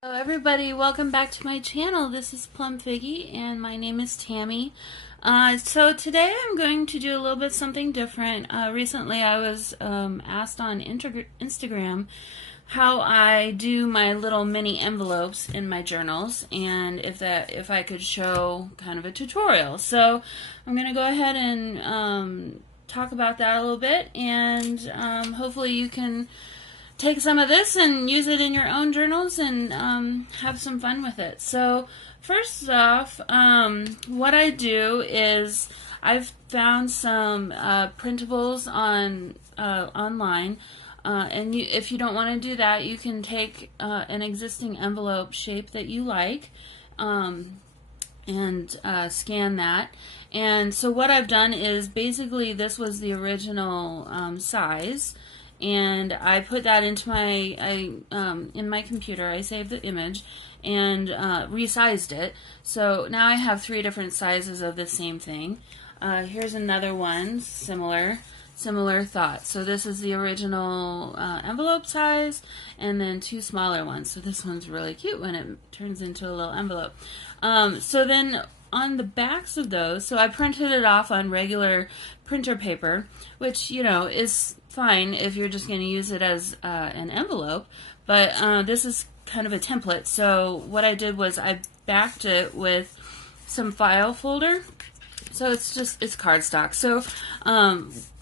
Hello everybody, welcome back to my channel. This is Plum Figgy and my name is Tammy. So today I'm going to do a little bit something different. Recently I was asked on Instagram how I do my little mini envelopes in my journals, and if I could show kind of a tutorial. So I'm going to go ahead and talk about that a little bit, and hopefully you can take some of this and use it in your own journals and have some fun with it. So first off, what I do is I've found some printables on online, and if you don't want to do that, you can take an existing envelope shape that you like and scan that. And so what I've done is basically this was the original size, and I put that into in my computer. I saved the image and resized it. So now I have 3 different sizes of the same thing. Here's another one, similar thought. So this is the original envelope size, and then 2 smaller ones. So this one's really cute when it turns into a little envelope. So then on the backs of those, so I printed it off on regular printer paper, which, you know, is fine if you're just going to use it as an envelope, but this is kind of a template. So what I did was I backed it with some file folder. So it's cardstock. So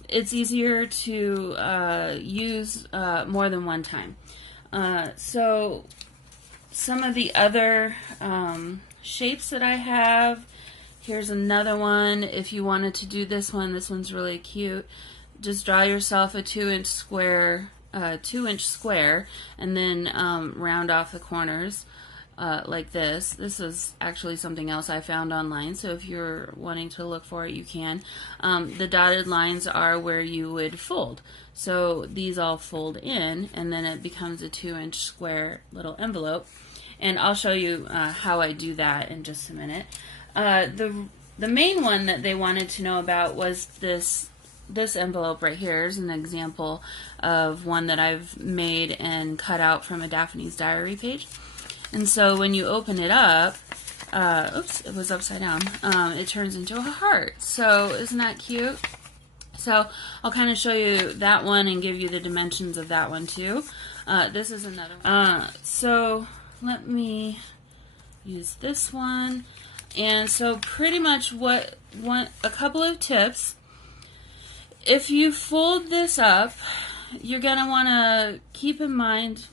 it's easier to use more than one time. So some of the other shapes that I have, here's another one. If you wanted to do this one's really cute. Just draw yourself a 2-inch square, and then round off the corners like this. This is actually something else I found online, so if you're wanting to look for it, you can. The dotted lines are where you would fold. So these all fold in, and then it becomes a 2-inch square little envelope. And I'll show you how I do that in just a minute. The main one that they wanted to know about was this envelope right here. Is an example of one that I've made and cut out from a Daphne's Diary page. And so when you open it up, oops, it was upside down, it turns into a heart. So isn't that cute? So I'll kind of show you that one and give you the dimensions of that one too. This is another one. So let me use this one. And so pretty much a couple of tips. If you fold this up, you're going to want to keep in mind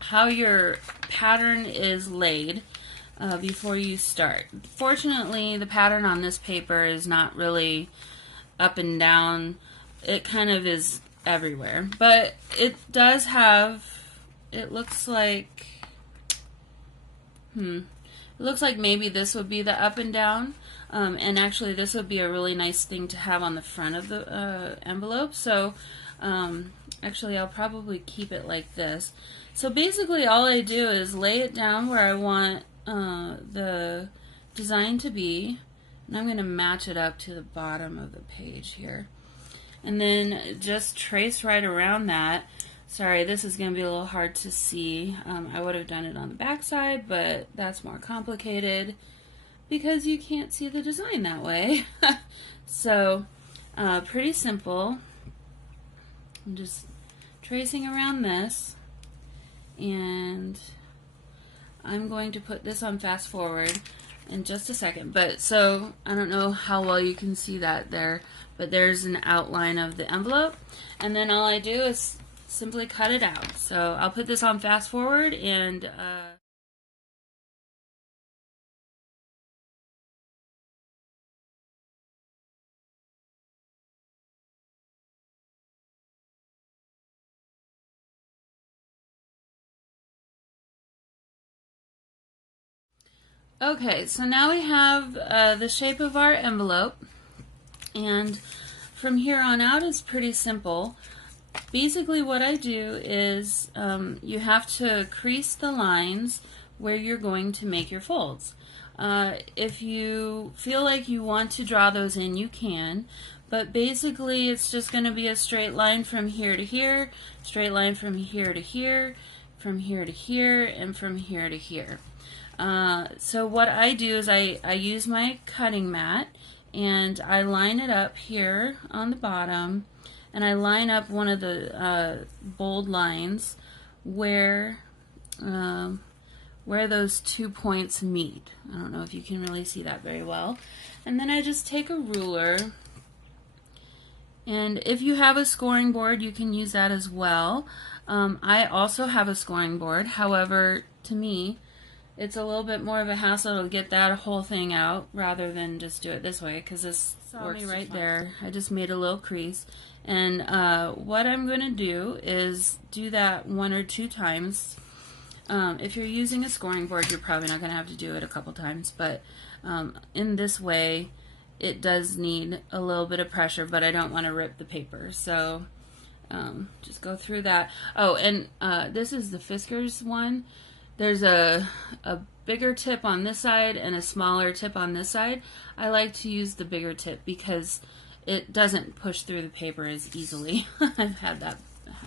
how your pattern is laid before you start. Fortunately, the pattern on this paper is not really up and down. It kind of is everywhere. But it does have, it looks like, it looks like maybe this would be the up and down. And actually this would be a really nice thing to have on the front of the envelope. So actually I'll probably keep it like this. So basically all I do is lay it down where I want the design to be, and I'm going to match it up to the bottom of the page here. And then just trace right around that. Sorry, this is going to be a little hard to see. I would have done it on the back side, but that's more complicated because you can't see the design that way. So pretty simple. I'm just tracing around this, and I'm going to put this on fast forward in just a second. But so I don't know how well you can see that there, but there's an outline of the envelope, and then all I do is simply cut it out. So I'll put this on fast forward and okay, so now we have the shape of our envelope, and from here on out it's pretty simple. Basically what I do is you have to crease the lines where you're going to make your folds. If you feel like you want to draw those in, you can, but basically it's just going to be a straight line from here to here, straight line from here to here, from here to here and from here to here. So what I do is I use my cutting mat and I line it up here on the bottom, and I line up one of the bold lines where those 2 points meet. I don't know if you can really see that very well. And then I just take a ruler, and if you have a scoring board, you can use that as well. I also have a scoring board. However, to me, it's a little bit more of a hassle to get that whole thing out rather than just do it this way, because this works right there. I just made a little crease. And what I'm going to do is do that 1 or 2 times. If you're using a scoring board, you're probably not going to have to do it a couple times, but in this way, it does need a little bit of pressure, but I don't want to rip the paper. So just go through that. Oh, and this is the Fiskars one. There's a bigger tip on this side and a smaller tip on this side. I like to use the bigger tip because it doesn't push through the paper as easily. I've had that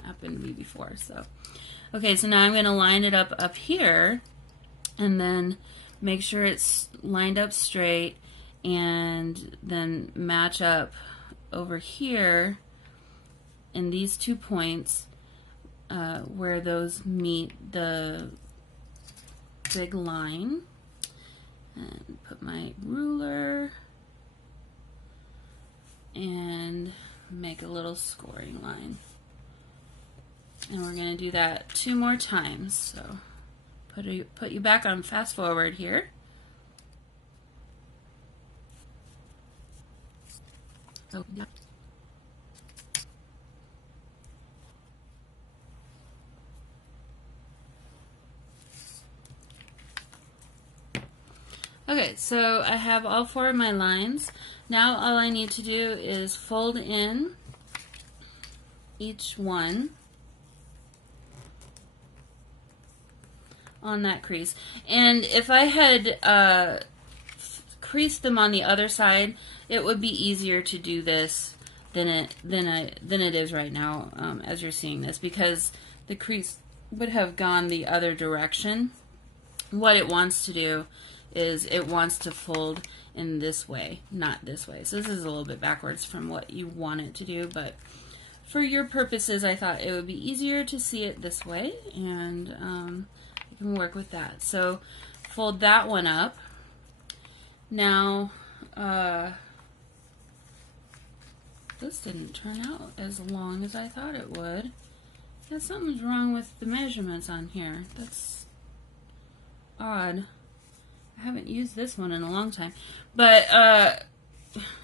happen to me before. So, okay, so now I'm going to line it up here, and then make sure it's lined up straight, and then match up over here in these 2 points where those meet the big line, and put my ruler and make a little scoring line. And we're going to do that 2 more times. So put you back on fast forward here. Oh, yeah. Okay, so I have all 4 of my lines. Now all I need to do is fold in each one on that crease. And if I had creased them on the other side, it would be easier to do this than it is right now as you're seeing this, because the crease would have gone the other direction. What it wants to do is it wants to fold in this way, not this way. So this is a little bit backwards from what you want it to do, but for your purposes, I thought it would be easier to see it this way, and you can work with that. So fold that one up. Now, this didn't turn out as long as I thought it would. Yeah, something's wrong with the measurements on here. That's odd. I haven't used this one in a long time. But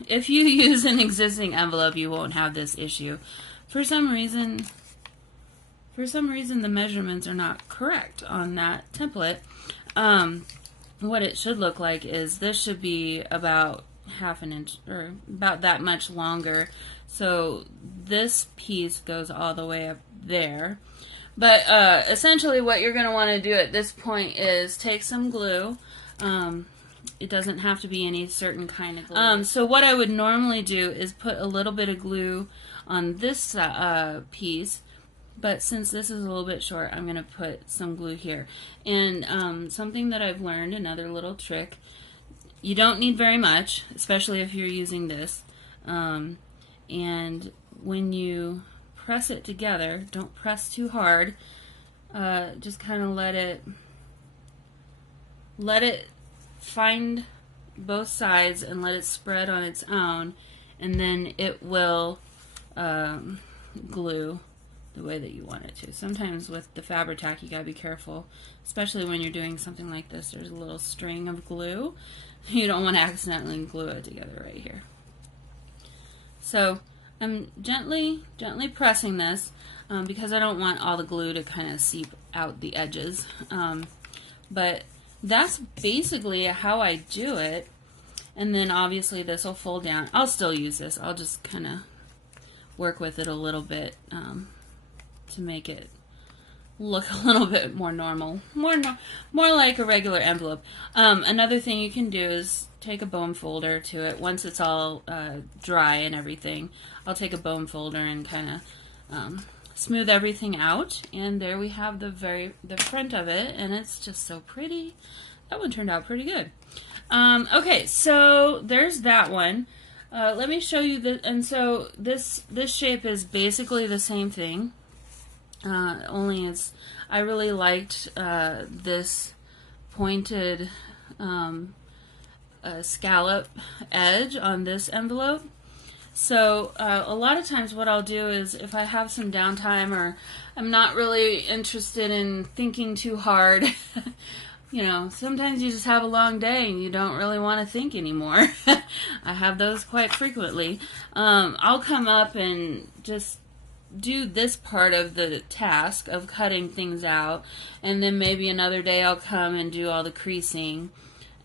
if you use an existing envelope, you won't have this issue. For some reason the measurements are not correct on that template. What it should look like is this should be about ½ an inch, or about that much longer. So this piece goes all the way up there. But essentially what you're going to want to do at this point is take some glue. It doesn't have to be any certain kind of glue. So what I would normally do is put a little bit of glue on this piece, but since this is a little bit short, I'm going to put some glue here. And something that I've learned, another little trick, you don't need very much, especially if you're using this. And when you press it together, don't press too hard. Just kind of let it find both sides and let it spread on its own, and then it will glue the way that you want it to. Sometimes with the Fabri-Tac you gotta be careful, especially when you're doing something like this. There's a little string of glue. You don't want to accidentally glue it together right here. So I'm gently pressing this because I don't want all the glue to kind of seep out the edges. But that's basically how I do it. And then obviously this will fold down. I'll still use this. I'll just kind of work with it a little bit to make it look a little bit more normal, more like a regular envelope. Another thing you can do is take a bone folder to it. Once it's all dry and everything, I'll take a bone folder and kind of smooth everything out, and there we have the front of it, and it's just so pretty. That one turned out pretty good. Okay, so there's that one. Let me show you the, and so this shape is basically the same thing, only I really liked this pointed scallop edge on this envelope. So a lot of times what I'll do is, if I have some downtime or I'm not really interested in thinking too hard, you know, sometimes you just have a long day and you don't really want to think anymore. I have those quite frequently. I'll come up and just do this part of the task of cutting things out, and then maybe another day I'll come and do all the creasing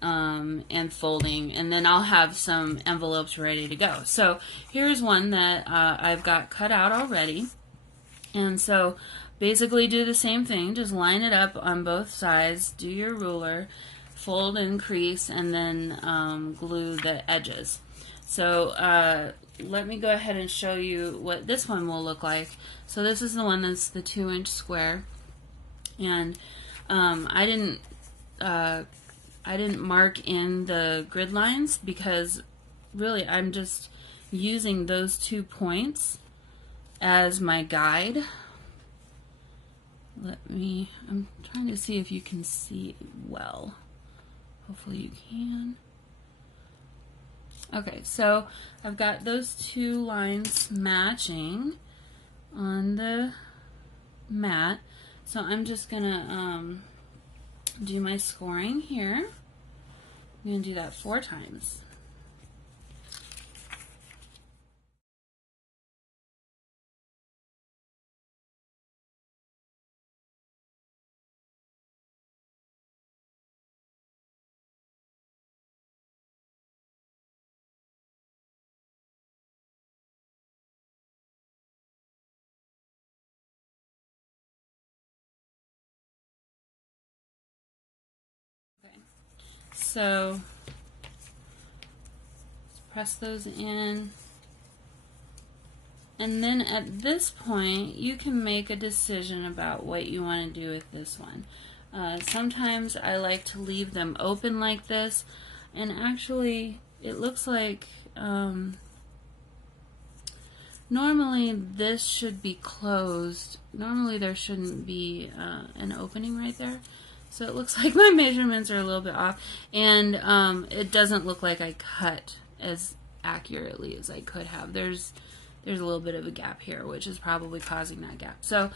and folding, and then I'll have some envelopes ready to go. So here's one that I've got cut out already, and so basically do the same thing, just line it up on both sides, do your ruler, fold and crease, and then glue the edges. So let me go ahead and show you what this one will look like. So this is the one that's the 2-inch square, and I didn't mark in the grid lines because really I'm just using those 2 points as my guide. I'm trying to see if you can see it well. Hopefully you can. Okay, so I've got those 2 lines matching on the mat. So I'm just gonna do my scoring here. I'm going to do that 4 times. Okay. So press those in, and then at this point you can make a decision about what you want to do with this one. Sometimes I like to leave them open like this, and actually it looks like normally this should be closed. Normally there shouldn't be an opening right there. So it looks like my measurements are a little bit off, and it doesn't look like I cut as accurately as I could have. There's a little bit of a gap here, which is probably causing that gap. So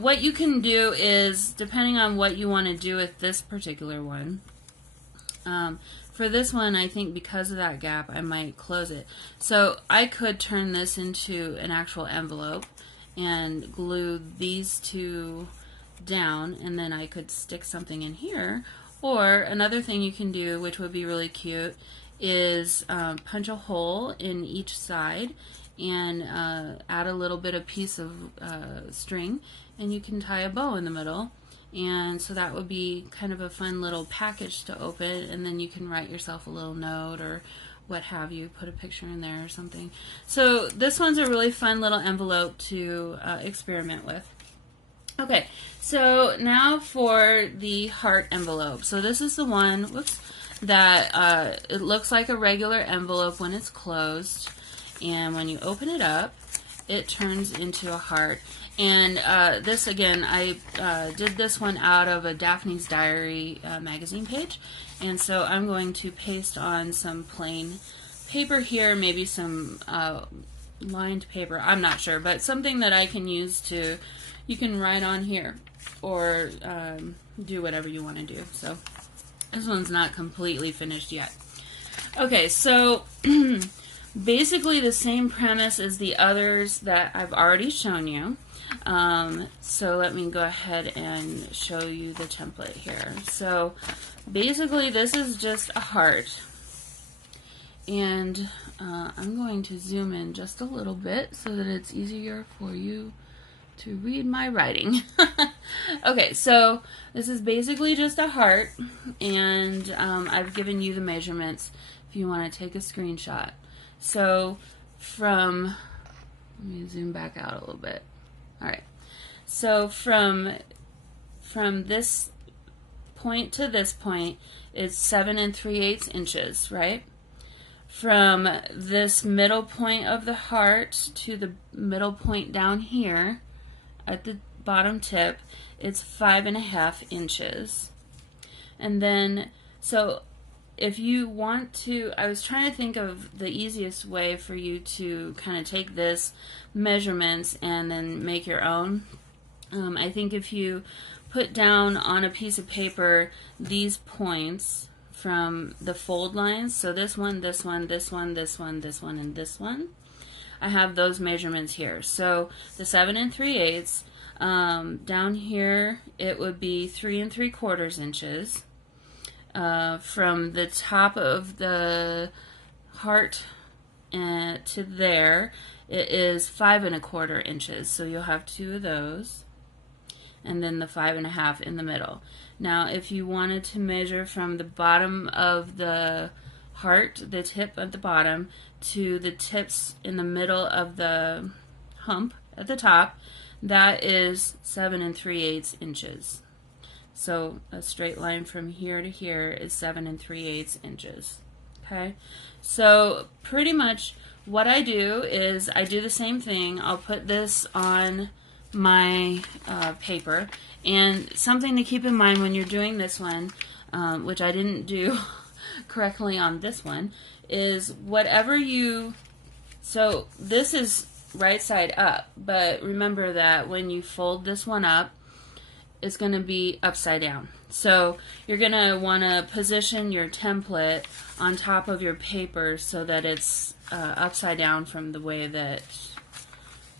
what you can do is, depending on what you want to do with this particular one, for this one, I think because of that gap, I might close it. So I could turn this into an actual envelope and glue these 2 down, and then I could stick something in here. Or another thing you can do, which would be really cute, is punch a hole in each side and add a little bit of piece of string, and you can tie a bow in the middle. And so that would be kind of a fun little package to open, and then you can write yourself a little note or what have you, put a picture in there or something. So this one's a really fun little envelope to experiment with. Okay, so now for the heart envelope. So this is the one, whoops, that it looks like a regular envelope when it's closed, and when you open it up, it turns into a heart. And this, again, I did this one out of a Daphne's Diary magazine page, and so I'm going to paste on some plain paper here, maybe some lined paper, I'm not sure, but something that I can use to, you can write on here or do whatever you want to do. So this one's not completely finished yet. Okay, so basically the same premise as the others that I've already shown you. So let me go ahead and show you the template here. So basically this is just a heart, and I'm going to zoom in just a little bit so that it's easier for you to read my writing. Okay, so this is basically just a heart, and I've given you the measurements if you want to take a screenshot. So from, let me zoom back out a little bit. All right. So from this point to this point, it's 7 3/8 inches, right? From this middle point of the heart to the middle point down here at the bottom tip, it's 5.5 inches. And then, so if you want to, I was trying to think of the easiest way for you to kind of take this measurements and then make your own. I think if you put down on a piece of paper these points from the fold lines, so this one, this one, this one, this one, this one, and this one, I have those measurements here. So the 7 3/8, down here it would be 3 3/4 inches. From the top of the heart to there, it is 5 1/4 inches. So you'll have two of those, and then the 5.5 in the middle. Now, if you wanted to measure from the bottom of the heart, the tip at the bottom, to the tips in the middle of the hump at the top, that is 7 3/8 inches. So a straight line from here to here is 7 3/8 inches. Okay, so pretty much what I do is I do the same thing. I'll put this on my paper, and something to keep in mind when you're doing this one, which I didn't do correctly on this one, is whatever you, so this is right side up, but remember that when you fold this one up, it's going to be upside down. So you're going to want to position your template on top of your paper so that it's upside down from the way that,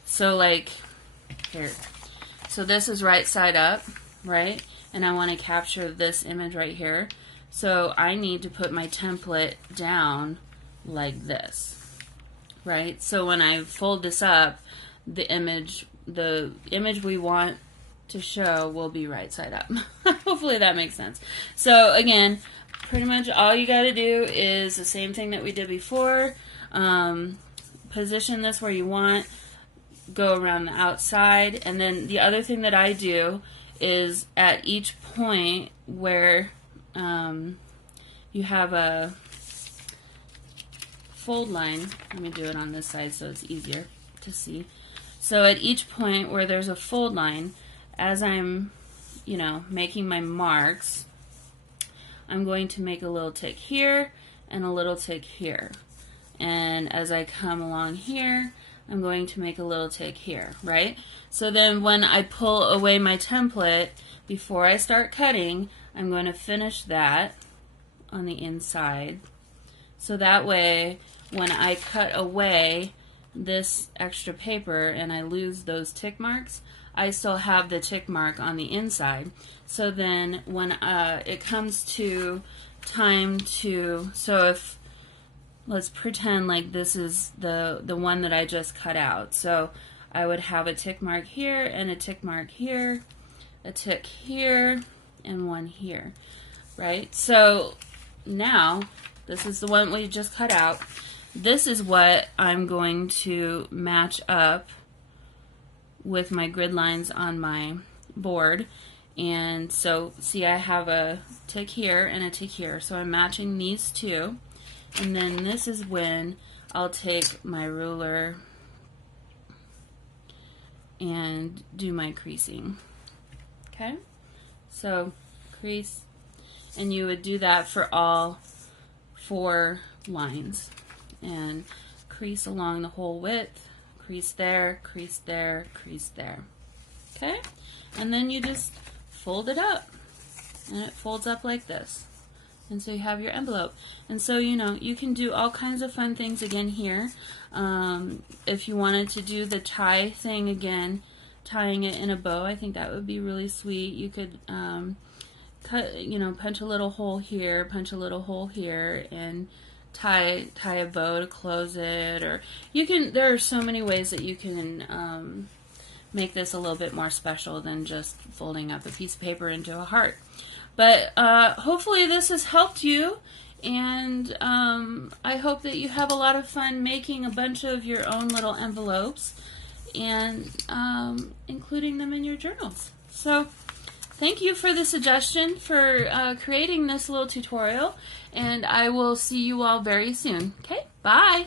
so like here. So this is right side up, right? And I want to capture this image right here. So I need to put my template down like this, right? So when I fold this up, the image we want to show will be right side up. Hopefully that makes sense. So again, pretty much all you got to do is the same thing that we did before. Position this where you want, go around the outside, and then the other thing that I do is at each point where you have a fold line, let me do it on this side so it's easier to see. So at each point where there's a fold line, as I'm, making my marks, I'm going to make a little tick here and a little tick here. And as I come along here, I'm going to make a little tick here, right? So then when I pull away my template, before I start cutting, I'm going to finish that on the inside. So that way, when I cut away this extra paper and I lose those tick marks, I still have the tick mark on the inside. So then when it comes to time to, so if, let's pretend like this is the one that I just cut out. So I would have a tick mark here and a tick mark here, a tick here, and one here, right? So now, this is the one we just cut out. This is what I'm going to match up with my grid lines on my board. And so, see, I have a tick here and a tick here. So I'm matching these two. And then this is when I'll take my ruler and do my creasing. Okay? So, crease. And you would do that for all 4 lines. And crease along the whole width. Crease there, crease there, crease there. Okay? And then you just fold it up. And it folds up like this. And so you have your envelope. And so, you can do all kinds of fun things again here. If you wanted to do the tie thing again, tying it in a bow, I think that would be really sweet. You could cut, punch a little hole here, punch a little hole here, and tie a bow to close it. Or you can, there are so many ways that you can make this a little bit more special than just folding up a piece of paper into a heart. But hopefully this has helped you, and I hope that you have a lot of fun making a bunch of your own little envelopes. and including them in your journals. So thank you for the suggestion for creating this little tutorial, and I will see you all very soon. Okay, bye!